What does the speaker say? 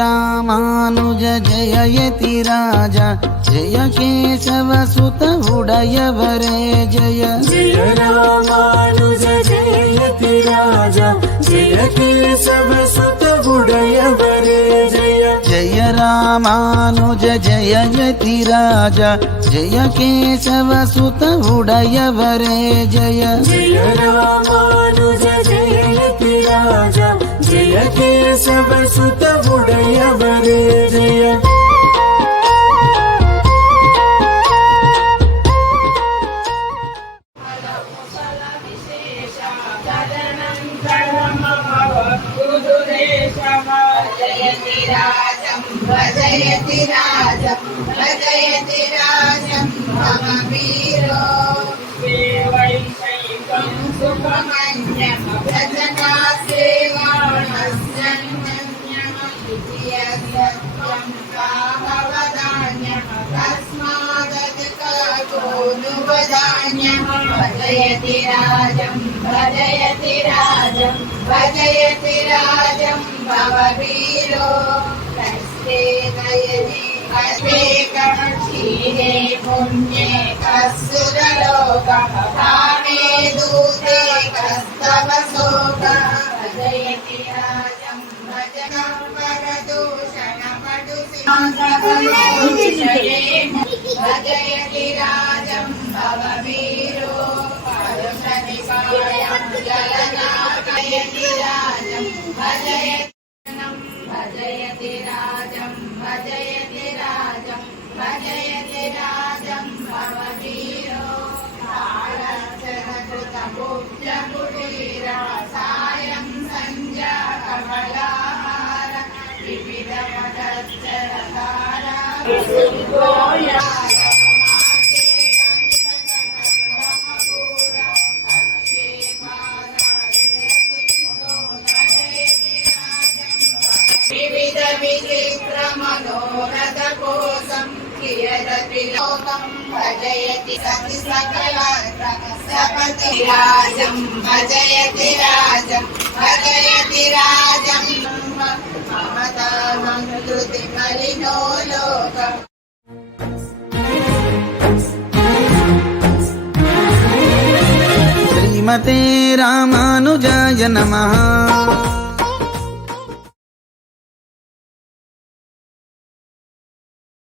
रामानुज जय यतिराज जय केशवसुत उडयवरे जय जय रामानुज जय यतिराज जय केशवसुत उडयवरे जय जय रामानुज जय यतिराज जय केशवसुत उडयवरे जय जय रामानुज जय यतिराज जय केशवसुत उडयवरे जय भजयति राजं भजयति राजं भजयति राजं मम वीरो सेवैकं सुखमन्यं भजना सेवाणस्यन्यमिति सत्यं कामवदान्यं तस्मादधिकार्गोऽनुवदान्यं भजयति राजं भजयति राजं भजयति राजं भववीरो कष्टे नयने कष्टे क्षीणे पुण्ये कसुरलोकः कामे दूते कस्तव शोकः भजयति राजं भजनं वरदूषणमडुसिंहभूषणे भजयति राजं भववीरो परुषनिकायं जलनाकयति राजं भजयति भजयति राजं भजयति राजं भजयति राजं भववीरो कालक्षणकृतपुत्रकुटीरा सायं सञ्जा कमलाहार विविधमदक्षरधारा विविध विचित्र मनोरथ कोशं कियदपि लोकं भजयति सति सकलसपति राजं भजयति राजं भजयति राजं ममतामं कृति मलिनो लोकम् श्रीमते रामानुजाय नमः।